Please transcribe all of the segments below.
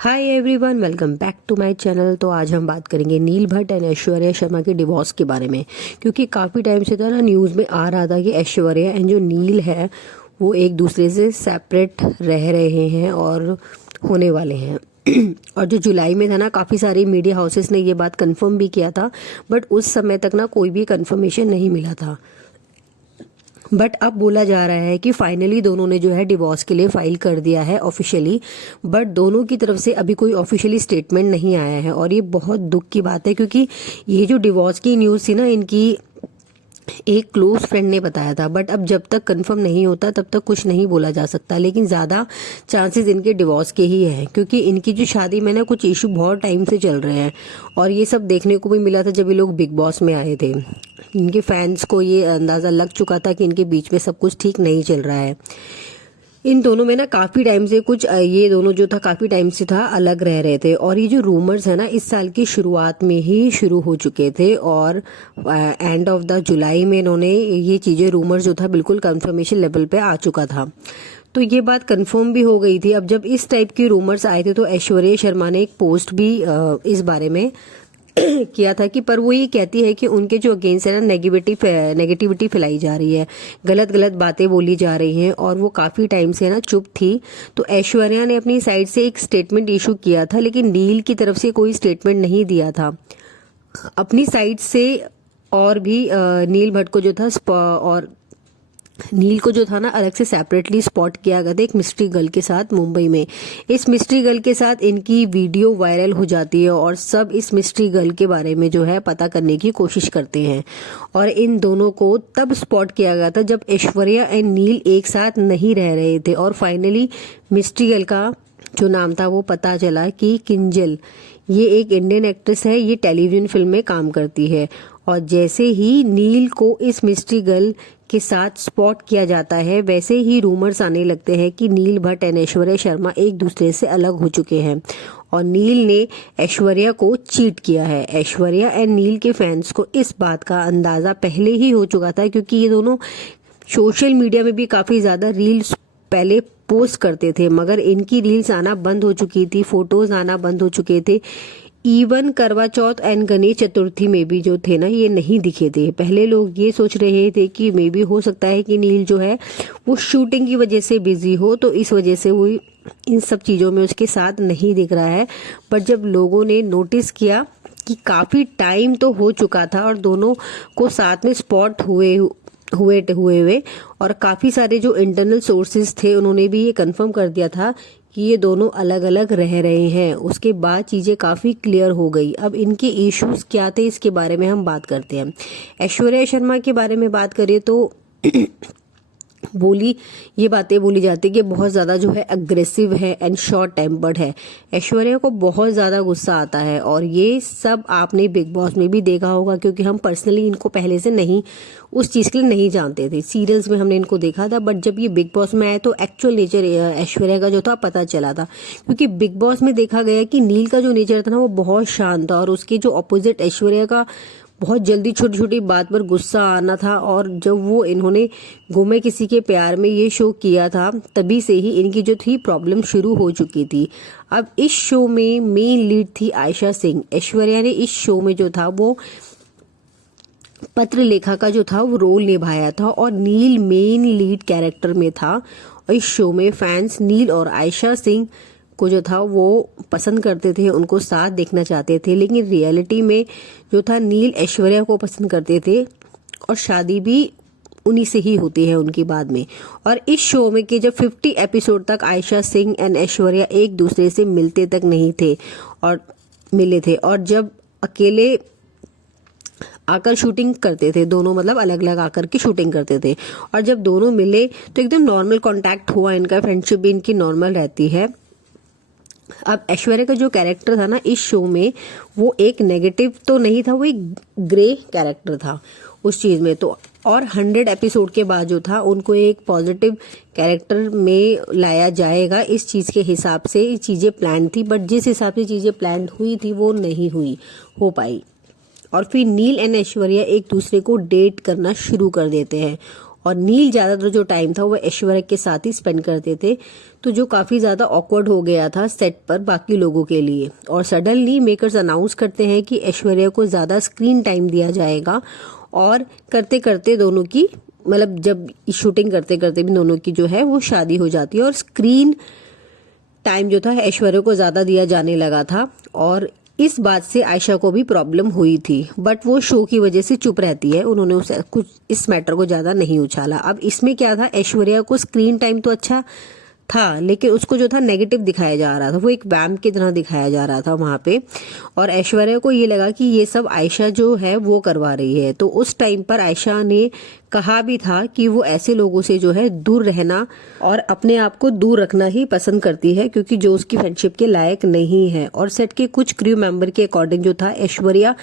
Hi everyone, welcome back to my channel. तो आज हम बात करेंगे नील भट्ट एंड ऐश्वर्या शर्मा के डिवोर्स के बारे में, क्योंकि काफ़ी टाइम से था ना न्यूज़ में आ रहा था कि ऐश्वर्या एंड जो नील है वो एक दूसरे से सेपरेट रह रहे हैं और होने वाले हैं। और जो जुलाई में था ना, काफ़ी सारी मीडिया हाउसेस ने ये बात कंफर्म भी किया था, बट उस समय तक ना कोई भी कंफर्मेशन नहीं मिला था। बट अब बोला जा रहा है कि फाइनली दोनों ने जो है डिवोर्स के लिए फाइल कर दिया है ऑफिशियली। बट दोनों की तरफ से अभी कोई ऑफिशियली स्टेटमेंट नहीं आया है और ये बहुत दुख की बात है, क्योंकि ये जो डिवोर्स की न्यूज़ थी ना, इनकी एक क्लोज फ्रेंड ने बताया था। बट अब जब तक कंफर्म नहीं होता तब तक कुछ नहीं बोला जा सकता, लेकिन ज़्यादा चांसेस इनके डिवोर्स के ही हैं, क्योंकि इनकी जो शादी में ना कुछ इशू बहुत टाइम से चल रहे हैं। और ये सब देखने को भी मिला था जब ये लोग बिग बॉस में आए थे। इनके फैंस को ये अंदाज़ा लग चुका था कि इनके बीच में सब कुछ ठीक नहीं चल रहा है। इन दोनों में ना काफ़ी टाइम से कुछ ये दोनों जो था काफ़ी टाइम से था अलग रह रहे थे। और ये जो रूमर्स है ना इस साल की शुरुआत में ही शुरू हो चुके थे और एंड ऑफ द जुलाई में इन्होंने ये चीज़ें रूमर्स जो था बिल्कुल कंफर्मेशन लेवल पे आ चुका था। तो ये बात कंफर्म भी हो गई थी। अब जब इस टाइप की रूमर्स आए थे तो ऐश्वर्या शर्मा ने एक पोस्ट भी इस बारे में किया था कि पर वो ये कहती है कि उनके जो अगेंस्ट है ना नेगेटिविटी फैलाई जा रही है, गलत गलत बातें बोली जा रही हैं, और वो काफ़ी टाइम से ना चुप थी। तो ऐश्वर्या ने अपनी साइड से एक स्टेटमेंट इशू किया था, लेकिन नील की तरफ से कोई स्टेटमेंट नहीं दिया था अपनी साइड से। और भी नील भट्ट को जो था और नील को जो था ना अलग से सेपरेटली स्पॉट किया गया था एक मिस्ट्री गर्ल के साथ मुंबई में। इस मिस्ट्री गर्ल के साथ इनकी वीडियो वायरल हो जाती है और सब इस मिस्ट्री गर्ल के बारे में जो है पता करने की कोशिश करते हैं। और इन दोनों को तब स्पॉट किया गया था जब ऐश्वर्या एंड नील एक साथ नहीं रह रहे थे, और फाइनली मिस्ट्री गर्ल का जो नाम था वो पता चला कि किंजल, ये एक इंडियन एक्ट्रेस है, ये टेलीविजन फिल्म में काम करती है। और जैसे ही नील को इस मिस्ट्री गर्ल के साथ स्पॉट किया जाता है, वैसे ही रूमर्स आने लगते हैं कि नील भट्ट एंड ऐश्वर्या शर्मा एक दूसरे से अलग हो चुके हैं और नील ने ऐश्वर्या को चीट किया है। ऐश्वर्या एंड नील के फैंस को इस बात का अंदाजा पहले ही हो चुका था, क्योंकि ये दोनों सोशल मीडिया में भी काफ़ी ज़्यादा रील्स पहले पोस्ट करते थे, मगर इनकी रील्स आना बंद हो चुकी थी, फोटोज आना बंद हो चुके थे। इवन करवा चौथ एंड गणेश चतुर्थी में भी जो थे ना ये नहीं दिखे थे। पहले लोग ये सोच रहे थे कि मे बी हो सकता है कि नील जो है वो शूटिंग की वजह से बिजी हो, तो इस वजह से वो इन सब चीज़ों में उसके साथ नहीं दिख रहा है। पर जब लोगों ने नोटिस किया कि काफ़ी टाइम तो हो चुका था और दोनों को साथ में स्पॉट हुए और काफ़ी सारे जो इंटरनल सोर्सेज थे उन्होंने भी ये कंफर्म कर दिया था कि ये दोनों अलग अलग रह रहे हैं, उसके बाद चीज़ें काफ़ी क्लियर हो गई। अब इनके इश्यूज क्या थे इसके बारे में हम बात करते हैं। ऐश्वर्या शर्मा के बारे में बात करें तो ये बातें बोली जाती है कि बहुत ज़्यादा जो है अग्रेसिव है एंड शॉर्ट टेम्पर्ड है। ऐश्वर्या को बहुत ज़्यादा गुस्सा आता है और ये सब आपने बिग बॉस में भी देखा होगा, क्योंकि हम पर्सनली इनको पहले से नहीं उस चीज़ के लिए नहीं जानते थे। सीरियल्स में हमने इनको देखा था, बट जब ये बिग बॉस में आए तो एक्चुअल नेचर ऐश्वर्या का जो था पता चला था। क्योंकि बिग बॉस में देखा गया कि नील का जो नेचर था ना वो बहुत शांत था, और उसके जो अपोजिट ऐश्वर्या का बहुत जल्दी छोटी छोटी बात पर गुस्सा आना था। और जब वो इन्होंने गुमे किसी के प्यार में ये शो किया था, तभी से ही इनकी जो थी प्रॉब्लम शुरू हो चुकी थी। अब इस शो में मेन लीड थी आयशा सिंह। ऐश्वर्या ने इस शो में जो था वो पत्र लेखा का जो था वो रोल निभाया था और नील मेन लीड कैरेक्टर में था। और इस शो में फैंस नील और आयशा सिंह को जो था वो पसंद करते थे, उनको साथ देखना चाहते थे, लेकिन रियलिटी में जो था नील ऐश्वर्या को पसंद करते थे और शादी भी उन्हीं से ही होती है उनकी बाद में। और इस शो में के जब 50 एपिसोड तक आयशा सिंह एंड ऐश्वर्या एक दूसरे से मिलते तक नहीं थे और मिले थे, और जब अकेले आकर शूटिंग करते थे दोनों, मतलब अलग अलग आकर के शूटिंग करते थे, और जब दोनों मिले तो एकदम नॉर्मल कांटेक्ट हुआ इनका, फ्रेंडशिप भी इनकी नॉर्मल रहती है। अब ऐश्वर्या का जो कैरेक्टर था ना इस शो में वो एक नेगेटिव तो नहीं था, वो एक ग्रे कैरेक्टर था उस चीज़ में। तो और 100 एपिसोड के बाद जो था उनको एक पॉजिटिव कैरेक्टर में लाया जाएगा, इस चीज़ के हिसाब से चीज़ें प्लान थी। बट जिस हिसाब से चीज़ें प्लान हुई थी वो नहीं हो पाई। और फिर नील एंड ऐश्वर्या एक दूसरे को डेट करना शुरू कर देते हैं और नील ज्यादातर जो टाइम था वो ऐश्वर्या के साथ ही स्पेंड करते थे, तो जो काफी ज्यादा ऑकवर्ड हो गया था सेट पर बाकी लोगों के लिए। और सडनली मेकर्स अनाउंस करते हैं कि ऐश्वर्या को ज्यादा स्क्रीन टाइम दिया जाएगा, और करते करते दोनों की मतलब जब शूटिंग करते करते भी दोनों की जो है वो शादी हो जाती है, और स्क्रीन टाइम जो था ऐश्वर्या को ज्यादा दिया जाने लगा था। और इस बात से आयशा को भी प्रॉब्लम हुई थी, बट वो शो की वजह से चुप रहती है, उन्होंने उसे कुछ इस मैटर को ज्यादा नहीं उछाला। अब इसमें क्या था, ऐश्वर्या को स्क्रीन टाइम तो अच्छा था, लेकिन उसको जो था नेगेटिव दिखाया जा रहा था, वो एक वैम्प की तरह दिखाया जा रहा था वहां पे। और ऐश्वर्या को ये लगा कि ये सब आयशा जो है वो करवा रही है, तो उस टाइम पर आयशा ने कहा भी था कि वो ऐसे लोगों से जो है दूर रहना और अपने आप को दूर रखना ही पसंद करती है, क्योंकि जो उसकी फ्रेंडशिप के लायक नहीं है। और सेट के कुछ क्रू मेंबर के अकॉर्डिंग जो था ऐश्वर्या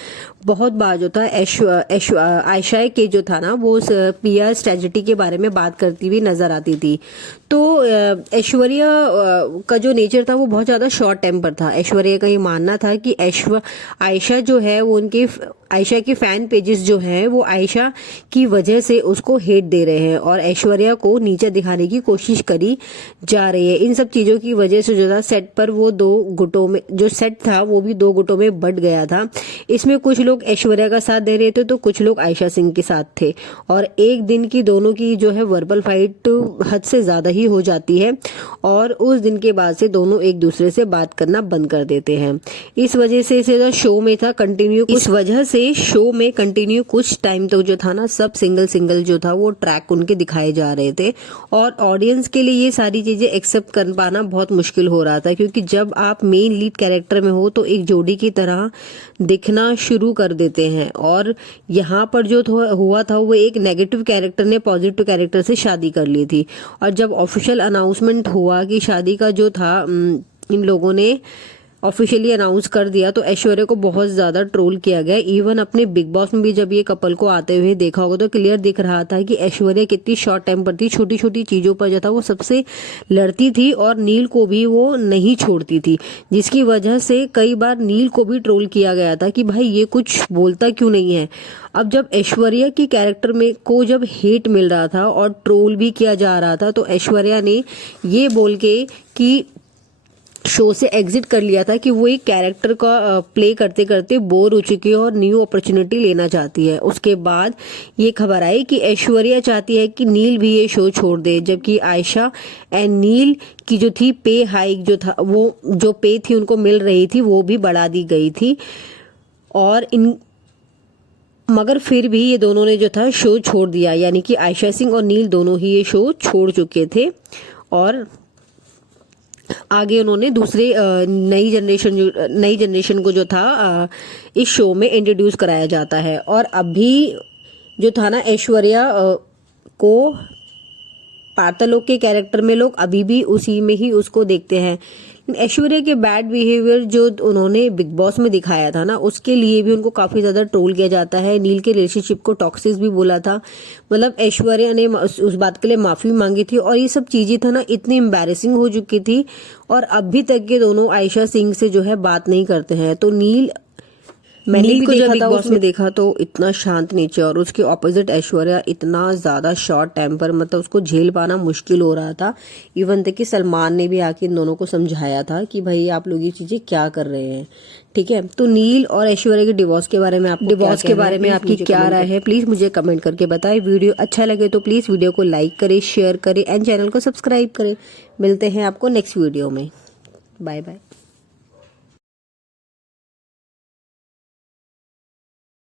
बहुत बार जो था आयशा के जो था ना वो पीआर स्ट्रेटजी के बारे में बात करती हुई नजर आती थी। तो ऐश्वर्या का जो नेचर था वो बहुत ज्यादा शॉर्ट टेम्पर था। ऐश्वर्या का ये मानना था कि आयशा जो है वो उनके आयशा के फैन पेजेस जो हैं वो आयशा की वजह से उसको हेट दे रहे हैं और ऐश्वर्या को नीचे दिखाने की कोशिश करी जा रही है। इन सब चीजों की वजह से जो था सेट पर वो दो गुटों में जो सेट था वो भी दो गुटों में बंट गया था। इसमें कुछ लोग ऐश्वर्या का साथ दे रहे थे तो कुछ लोग आयशा सिंह के साथ थे, और एक दिन की दोनों की जो है वर्बल फाइट हद से ज्यादा ही हो जाती है, और उस दिन के बाद से दोनों एक दूसरे से बात करना बंद कर देते हैं। इस वजह से इसे शो में था कंटिन्यू, इस वजह से शो में कंटिन्यू कुछ टाइम तो जो था ना सब सिंगल जो था वो ट्रैक उनके दिखाए जा रहे थे, और ऑडियंस के लिए ये सारी चीजें एक्सेप्ट कर पाना बहुत मुश्किल हो रहा था, क्योंकि जब आप मेन लीड कैरेक्टर में हो तो एक जोड़ी की तरह दिखना शुरू कर देते हैं। और यहाँ पर जो हुआ था वो एक नेगेटिव कैरेक्टर ने पॉजिटिव कैरेक्टर से शादी कर ली थी, और जब ऑफिशियल अनाउंसमेंट हुआ कि शादी का जो था इन लोगों ने ऑफिशियली अनाउंस कर दिया, तो ऐश्वर्या को बहुत ज्यादा ट्रोल किया गया। इवन अपने बिग बॉस में भी जब ये कपल को आते हुए देखा होगा तो क्लियर दिख रहा था कि ऐश्वर्या कितनी शॉर्ट टेम्पर थी, छोटी छोटी चीजों पर जो था वो सबसे लड़ती थी और नील को भी वो नहीं छोड़ती थी, जिसकी वजह से कई बार नील को भी ट्रोल किया गया था कि भाई ये कुछ बोलता क्यों नहीं है। अब जब ऐश्वर्या की कैरेक्टर में को जब हेट मिल रहा था और ट्रोल भी किया जा रहा था, तो ऐश्वर्या ने ये बोल के कि शो से एग्जिट कर लिया था कि वो एक कैरेक्टर का प्ले करते करते बोर हो चुकी है और न्यू अपॉर्चुनिटी लेना चाहती है। उसके बाद ये खबर आई कि ऐश्वर्या चाहती है कि नील भी ये शो छोड़ दे, जबकि आयशा एंड नील की जो थी पे हाइक जो था वो जो पे थी उनको मिल रही थी वो भी बढ़ा दी गई थी। और मगर फिर भी ये दोनों ने जो था शो छोड़ दिया, यानी कि आयशा सिंह और नील दोनों ही ये शो छोड़ चुके थे, और आगे उन्होंने दूसरे नई जनरेशन को जो था इस शो में इंट्रोड्यूस कराया जाता है। और अभी जो था ना ऐश्वर्या को पातालोक के कैरेक्टर में लोग अभी भी उसी में ही उसको देखते हैं। ऐश्वर्या के बैड बिहेवियर जो उन्होंने बिग बॉस में दिखाया था ना उसके लिए भी उनको काफी ज्यादा ट्रोल किया जाता है। नील के रिलेशनशिप को टॉक्सिक भी बोला था, मतलब ऐश्वर्या ने उस बात के लिए माफी मांगी थी, और ये सब चीजें था ना इतनी एम्बैरेसिंग हो चुकी थी, और अभी तक के दोनों आयशा सिंह से जो है बात नहीं करते हैं। तो मैंने को जब बिग बॉस में देखा तो इतना शांत नेचर, और उसके ऑपोजिट ऐश्वर्या इतना ज्यादा शॉर्ट टेम्पर, मतलब उसको झेल पाना मुश्किल हो रहा था। इवन तक कि सलमान ने भी आके इन दोनों को समझाया था कि भाई आप लोग ये चीजें क्या कर रहे हैं, ठीक है। तो नील और ऐश्वर्या के डिवोर्स के बारे में आपकी क्या राय है, प्लीज मुझे कमेंट करके बताएं। वीडियो अच्छा लगे तो प्लीज वीडियो को लाइक करें, शेयर करें एंड चैनल को सब्सक्राइब करें। मिलते हैं आपको नेक्स्ट वीडियो में। Bye bye.